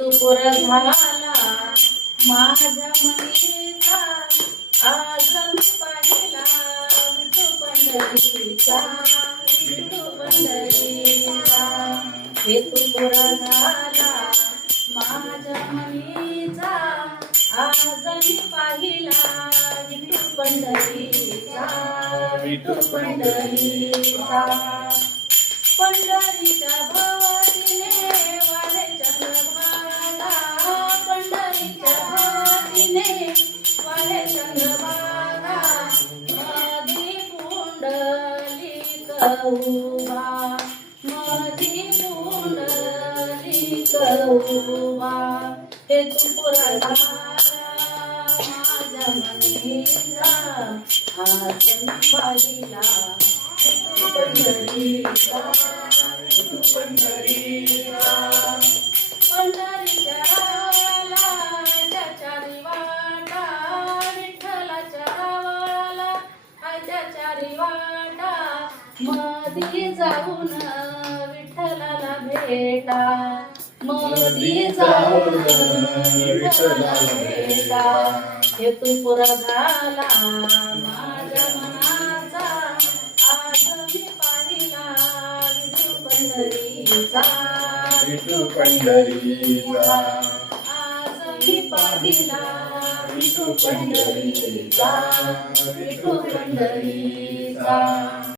हेतू पुरा झाला माझ्या मनीचा, आज मी पाहिला विठू पंढरीचा, विठू पंढरीचा. हेतू पुरा झाला माझ्या मनीचा, आज मी पाहिला विठू पंढरीचा, विठू पंढरीचा. पंढरीच्या भवतीने वाढे चंद्रभागा, पंढरीच्या भवतीने वाढे चंद्रभागा. मधी पुंडलिक उभा, मधी पुंडलिक उभा. हेतू पुरा झाला माझ्या मनीचा, आज मी पाहिला विठू पंढरीचा, विठू पंढरीचा. पंढरीच्या गावाला चारी वाटा, विठ्ठलाच्या गावाला चारी वाटा. मधी जाऊन विठ्ठलाला भेटा, मधी जाऊन विठ्ठलाला भेटा. हेतू पुरा झाला माझ्या मनाचा, आज मी पाहिला विठू पंढरीचा, विठू पंढरीचा. आज मी पाहिला विठू पंढरीचा, विठू पंढरीचा.